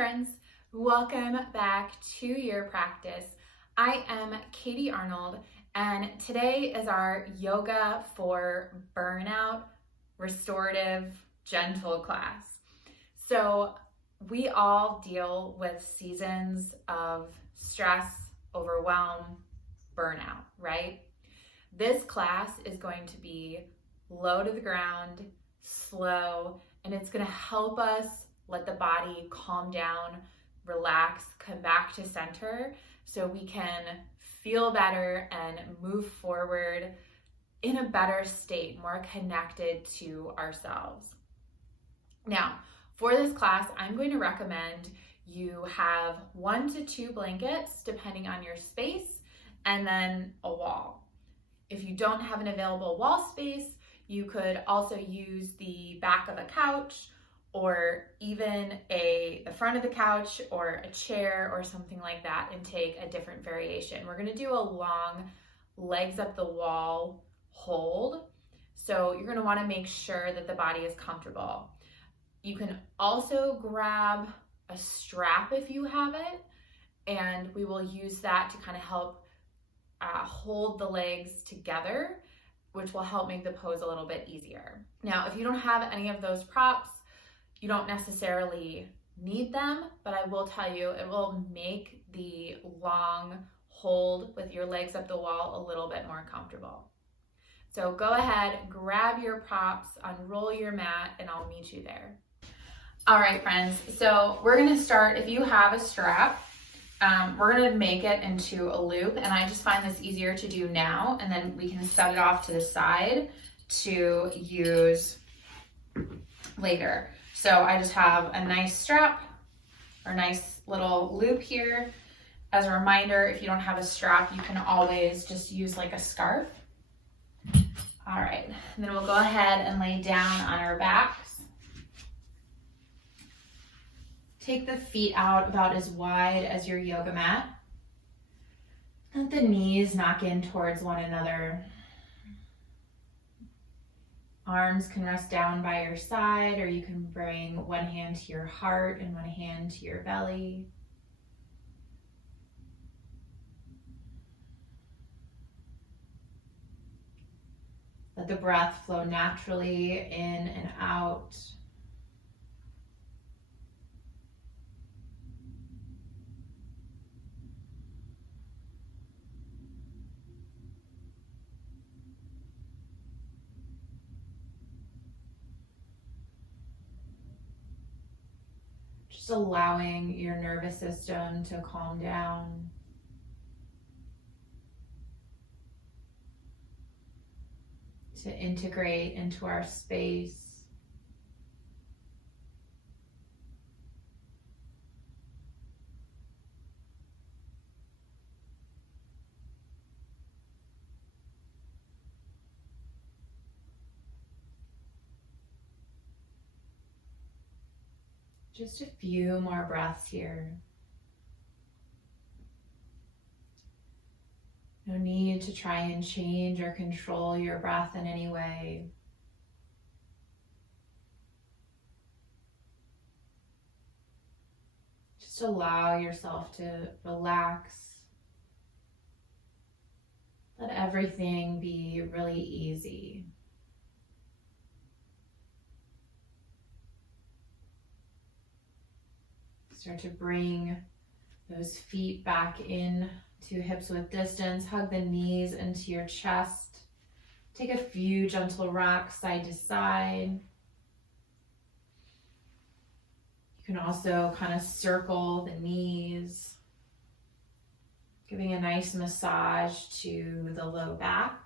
friends, welcome back to your practice. I am Katie Arnold, and today is our yoga for burnout, restorative, gentle class. So we all deal with seasons of stress, overwhelm, burnout, right? This class is going to be low to the ground, slow, and it's going to help us let the body calm down, relax, come back to center so we can feel better and move forward in a better state, more connected to ourselves. Now, for this class, I'm going to recommend you have 1 to 2 blankets, depending on your space, and then a wall. If you don't have an available wall space, you could also use the back of a couch or even the front of the couch or a chair or something like that and take a different variation. We're gonna do a long legs up the wall hold. So you're gonna wanna make sure that the body is comfortable. You can also grab a strap if you have it, and we will use that to kind of help hold the legs together, which will help make the pose a little bit easier. Now, if you don't have any of those props, you don't necessarily need them, but I will tell you, it will make the long hold with your legs up the wall a little bit more comfortable. So go ahead, grab your props, unroll your mat, and I'll meet you there. All right, friends, so we're gonna start, if you have a strap, we're gonna make it into a loop, and I just find this easier to do now, and then we can set it off to the side to use later. So I just have a nice strap or nice little loop here. As a reminder, if you don't have a strap, you can always just use like a scarf. All right, and then we'll go ahead and lay down on our backs. Take the feet out about as wide as your yoga mat. Let the knees knock in towards one another. Arms can rest down by your side, or you can bring one hand to your heart and one hand to your belly. Let the breath flow naturally in and out. Just allowing your nervous system to calm down. To integrate into our space. Just a few more breaths here. No need to try and change or control your breath in any way. Just allow yourself to relax. Let everything be really easy. Start to bring those feet back in to hips width distance. Hug the knees into your chest. Take a few gentle rocks side to side. You can also kind of circle the knees, giving a nice massage to the low back.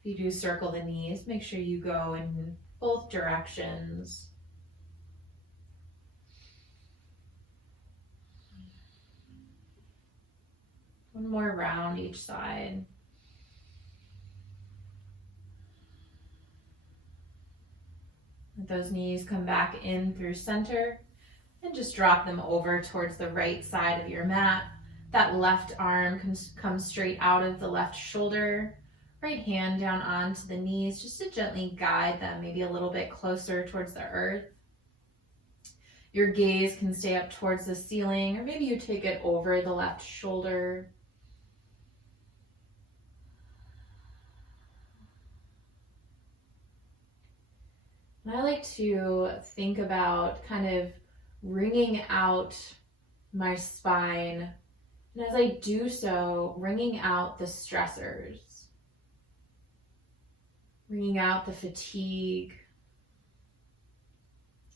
If you do circle the knees, make sure you go in both directions. One more round each side. Let those knees come back in through center and just drop them over towards the right side of your mat. That left arm can come straight out of the left shoulder. Right hand down onto the knees just to gently guide them maybe a little bit closer towards the earth. Your gaze can stay up towards the ceiling, or maybe you take it over the left shoulder. And I like to think about kind of wringing out my spine. And as I do so, wringing out the stressors, wringing out the fatigue,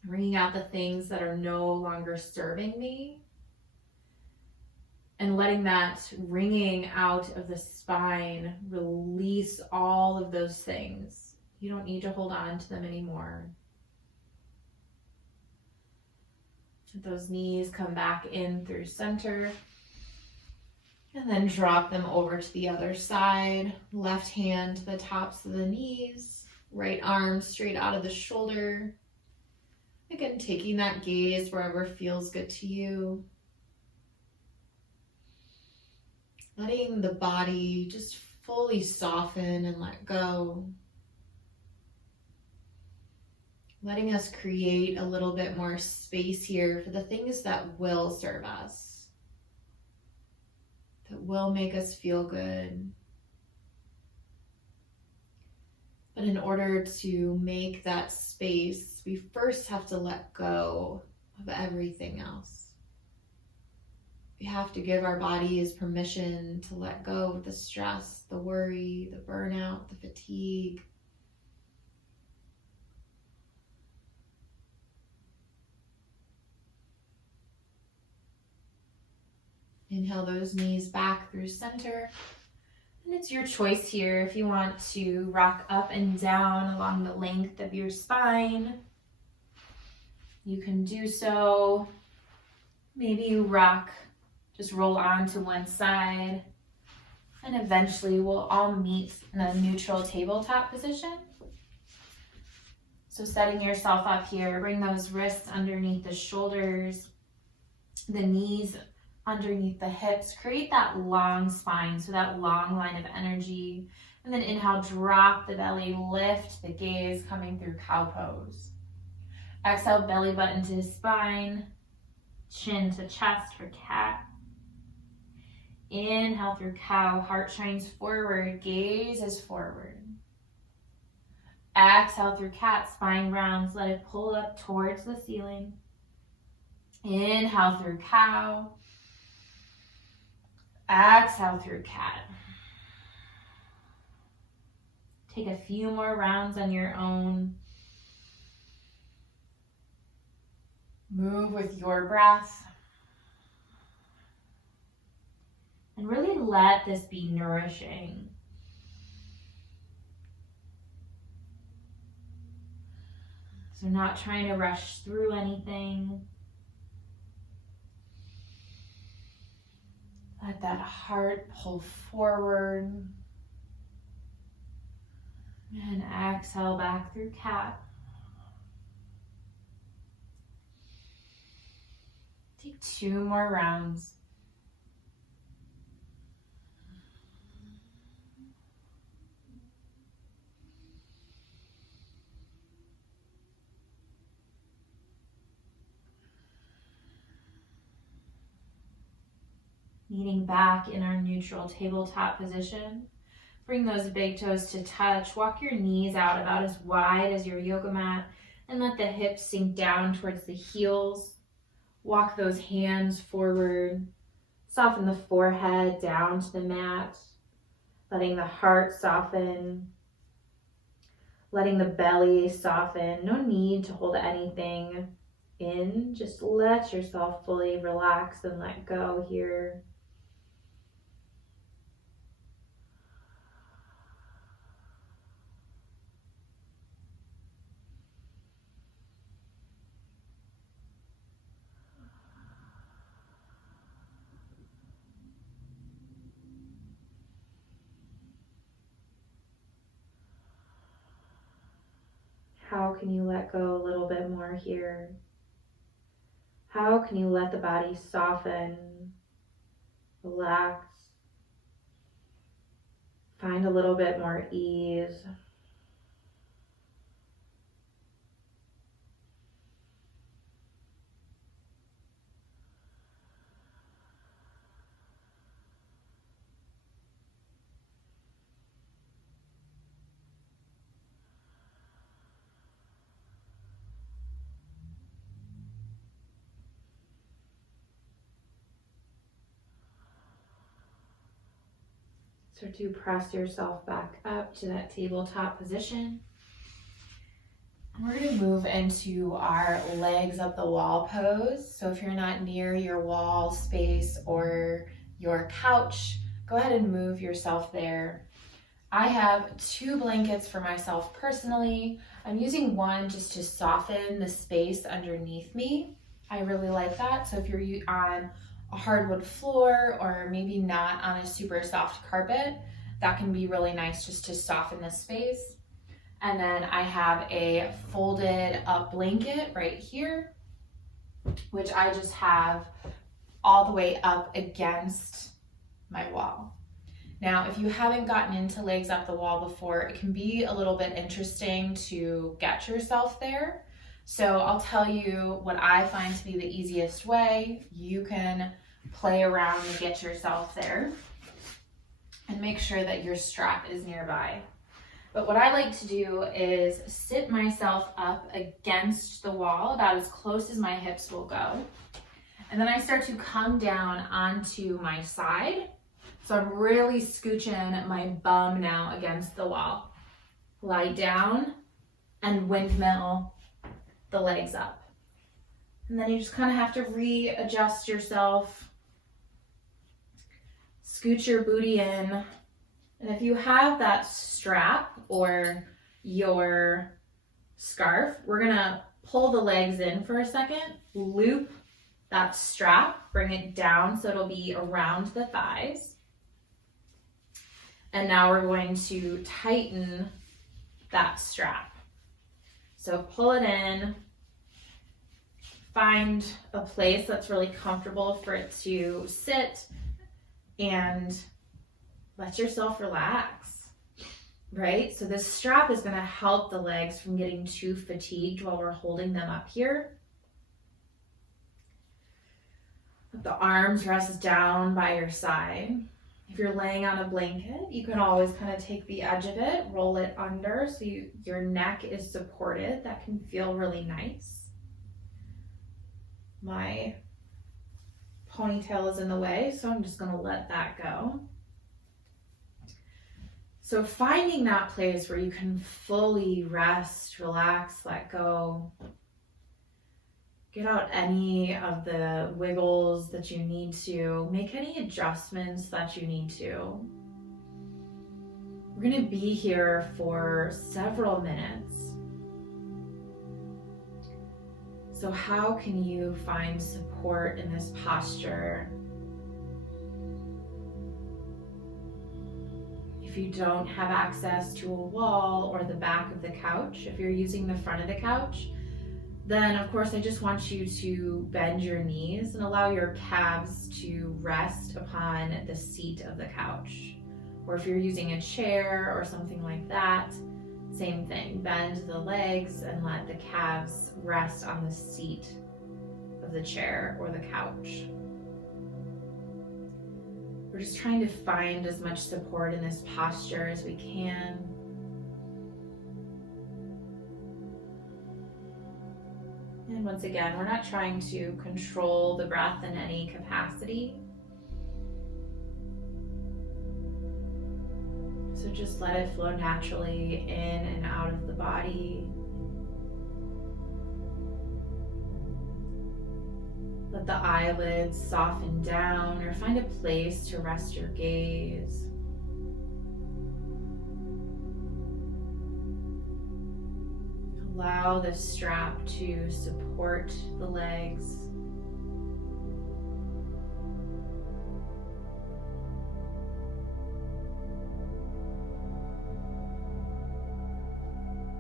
wringing out the things that are no longer serving me, and letting that wringing out of the spine release all of those things. You don't need to hold on to them anymore. Let those knees come back in through center. And then drop them over to the other side. Left hand to the tops of the knees. Right arm straight out of the shoulder. Again, taking that gaze wherever feels good to you. Letting the body just fully soften and let go. Letting us create a little bit more space here for the things that will serve us, that will make us feel good. But in order to make that space, we first have to let go of everything else. We have to give our bodies permission to let go of the stress, the worry, the burnout, the fatigue. Inhale those knees back through center. And it's your choice here if you want to rock up and down along the length of your spine. You can do so. Maybe you rock, just roll on to one side. And eventually we'll all meet in a neutral tabletop position. So setting yourself up here, bring those wrists underneath the shoulders, the knees underneath the hips. Create that long spine, so that long line of energy. And then inhale, drop the belly, lift the gaze coming through cow pose. Exhale, belly button to spine, chin to chest for cat. Inhale through cow, heart shines forward, gaze is forward. Exhale through cat, spine rounds, let it pull up towards the ceiling. Inhale through cow. Exhale through cat. Take a few more rounds on your own. Move with your breath. And really let this be nourishing. So not trying to rush through anything. Let that heart pull forward. And exhale back through cat. Take 2 more rounds. Meeting back in our neutral tabletop position. Bring those big toes to touch. Walk your knees out about as wide as your yoga mat and let the hips sink down towards the heels. Walk those hands forward. Soften the forehead down to the mat. Letting the heart soften. Letting the belly soften. No need to hold anything in. Just let yourself fully relax and let go here. How can you let go a little bit more here? How can you let the body soften, relax, find a little bit more ease? Start to press yourself back up to that tabletop position. We're going to move into our legs up the wall pose. So if you're not near your wall space or your couch, go ahead and move yourself there. I have 2 blankets for myself personally. I'm using one just to soften the space underneath me. I really like that. So if you're on a hardwood floor or maybe not on a super soft carpet, that can be really nice just to soften the space. And then I have a folded up blanket right here, which I just have all the way up against my wall. Now, if you haven't gotten into legs up the wall before, it can be a little bit interesting to get yourself there. So I'll tell you what I find to be the easiest way. You can play around and get yourself there and make sure that your strap is nearby. But what I like to do is sit myself up against the wall about as close as my hips will go. And then I start to come down onto my side. So I'm really scooching my bum now against the wall. Lie down and windmill the legs up. And then you just kind of have to readjust yourself. Scoot your booty in. And if you have that strap or your scarf, we're gonna pull the legs in for a second, loop that strap, bring it down so it'll be around the thighs. And now we're going to tighten that strap. So pull it in, find a place that's really comfortable for it to sit, and let yourself relax, right? So this strap is gonna help the legs from getting too fatigued while we're holding them up here. Let the arms rest down by your side. If you're laying on a blanket, you can always kind of take the edge of it, roll it under so your neck is supported. That can feel really nice. My ponytail is in the way, so I'm just gonna let that go. So finding that place where you can fully rest, relax, let go, get out any of the wiggles that you need to, make any adjustments that you need to. We're gonna be here for several minutes. So how can you find support in this posture? If you don't have access to a wall or the back of the couch, if you're using the front of the couch, then of course I just want you to bend your knees and allow your calves to rest upon the seat of the couch. Or if you're using a chair or something like that, same thing, bend the legs and let the calves rest on the seat of the chair or the couch. We're just trying to find as much support in this posture as we can. And once again, we're not trying to control the breath in any capacity. So just let it flow naturally in and out of the body. Let the eyelids soften down or find a place to rest your gaze. Allow the strap to support the legs.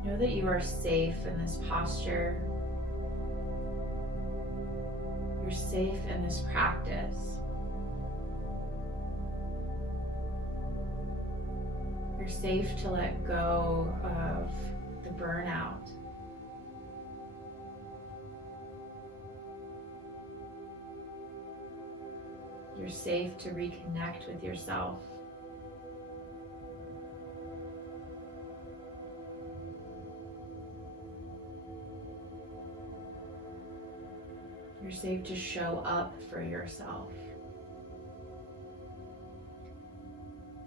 Know that you are safe in this posture. You're safe in this practice. You're safe to let go of the burnout. You're safe to reconnect with yourself. You're safe to show up for yourself.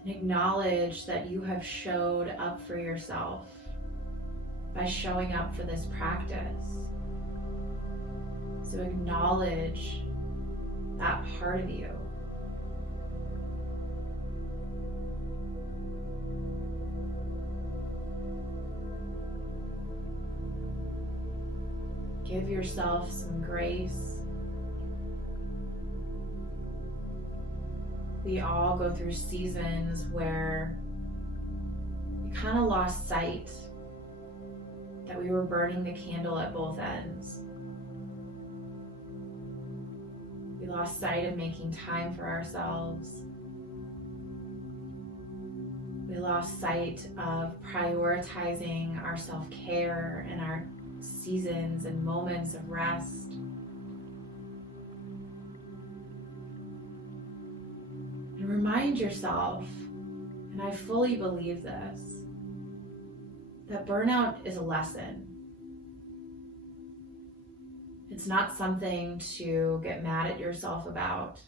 And acknowledge that you have showed up for yourself by showing up for this practice. So acknowledge that part of you. Give yourself some grace. We all go through seasons where we kind of lost sight that we were burning the candle at both ends. We lost sight of making time for ourselves. We lost sight of prioritizing our self-care and our seasons and moments of rest. And remind yourself, and I fully believe this, that burnout is a lesson. It's not something to get mad at yourself about.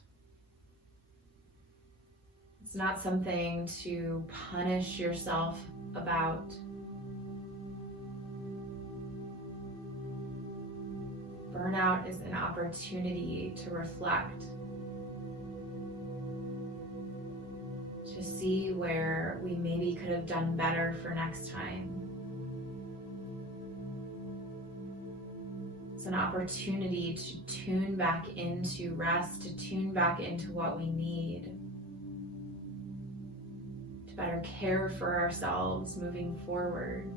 It's not something to punish yourself about. Burnout is an opportunity to reflect, to see where we maybe could have done better for next time. It's an opportunity to tune back into rest, to tune back into what we need, to better care for ourselves moving forward.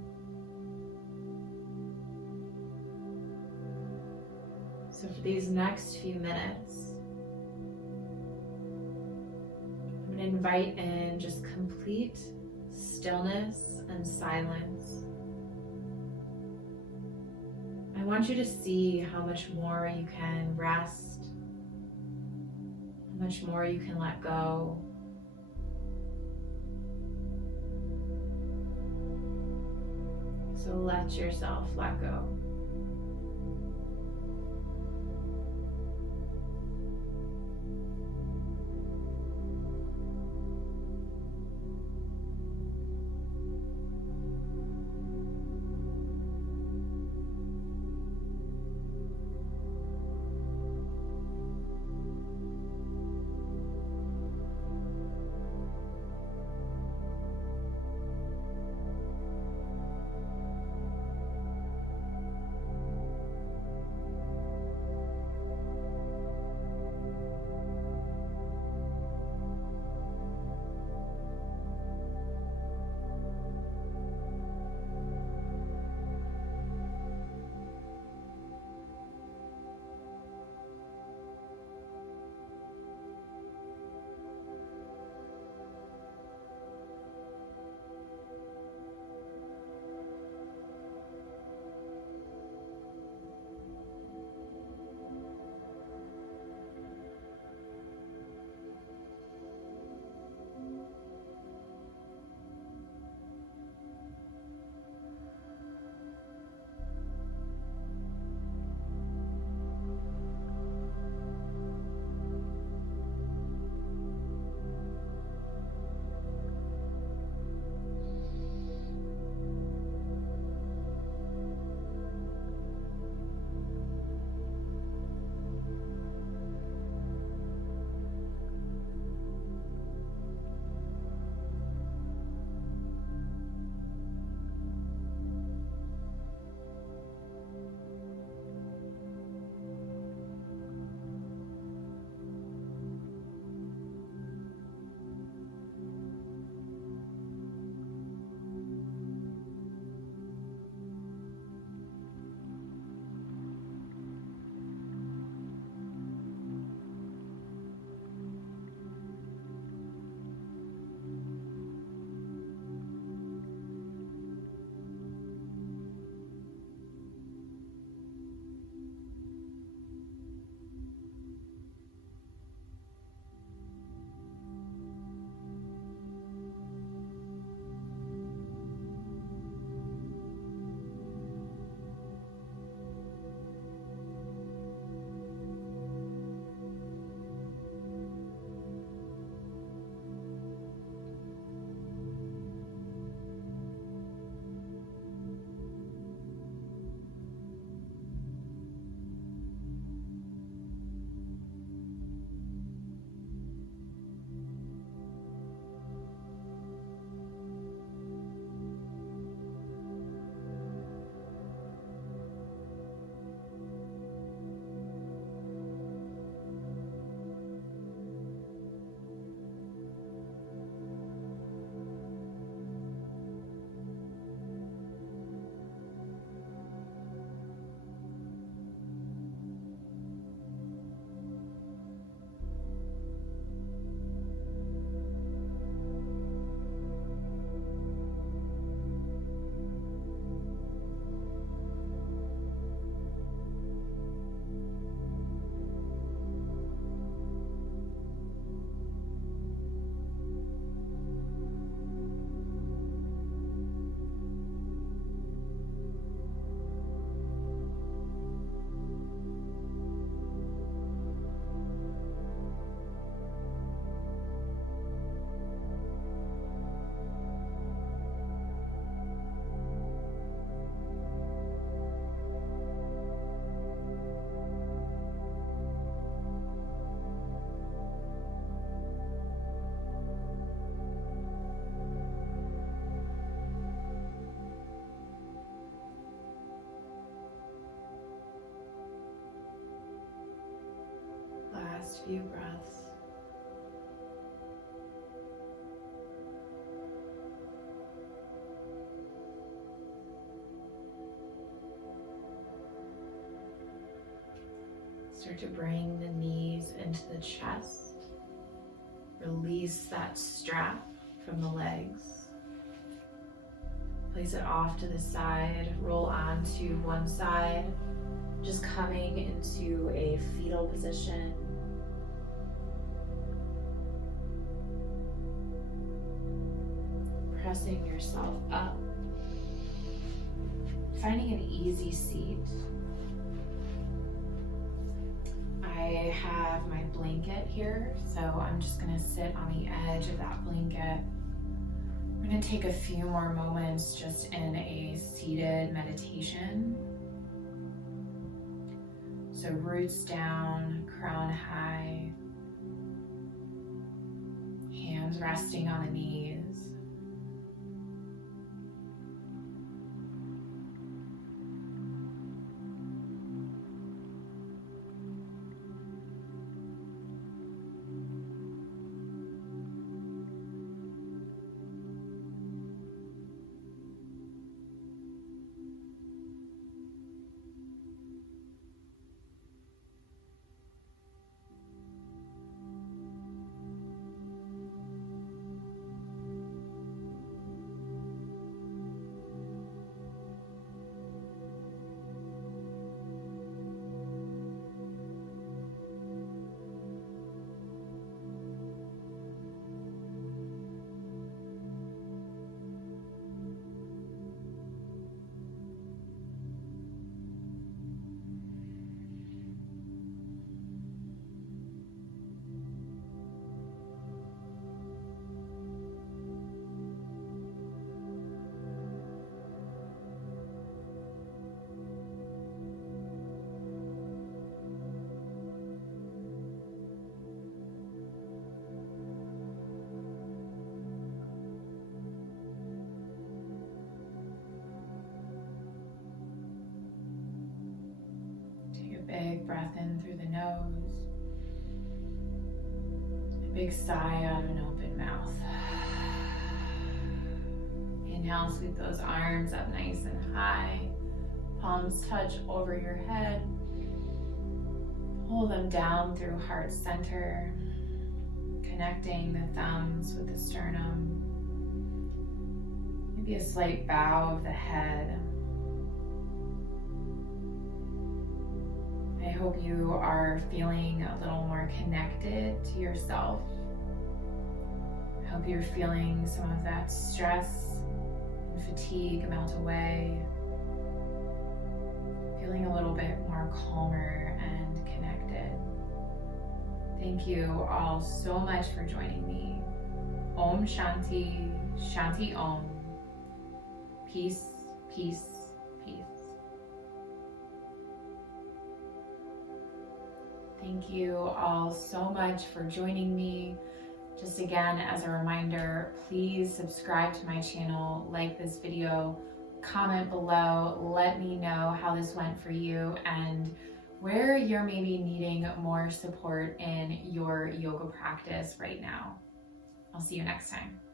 So for these next few minutes, I'm going to invite in just complete stillness and silence. I want you to see how much more you can rest, how much more you can let go. So let yourself let go. last few breaths. Start to bring the knees into the chest. Release that strap from the legs. Place it off to the side, roll onto one side, just coming into a fetal position. Pressing yourself up. Finding an easy seat. I have my blanket here, so I'm just gonna sit on the edge of that blanket. I'm gonna take a few more moments just in a seated meditation. So roots down, crown high, hands resting on the knees. Big breath in through the nose. A big sigh out of an open mouth. Inhale, sweep those arms up nice and high. Palms touch over your head. Pull them down through heart center, connecting the thumbs with the sternum. Maybe a slight bow of the head. I hope you are feeling a little more connected to yourself. I hope you're feeling some of that stress and fatigue melt away. Feeling a little bit more calmer and connected. Thank you all so much for joining me. Om Shanti, Shanti Om. Peace, peace, peace. Thank you all so much for joining me. Just again, as a reminder, please subscribe to my channel, like this video, comment below, let me know how this went for you and where you're maybe needing more support in your yoga practice right now. I'll see you next time.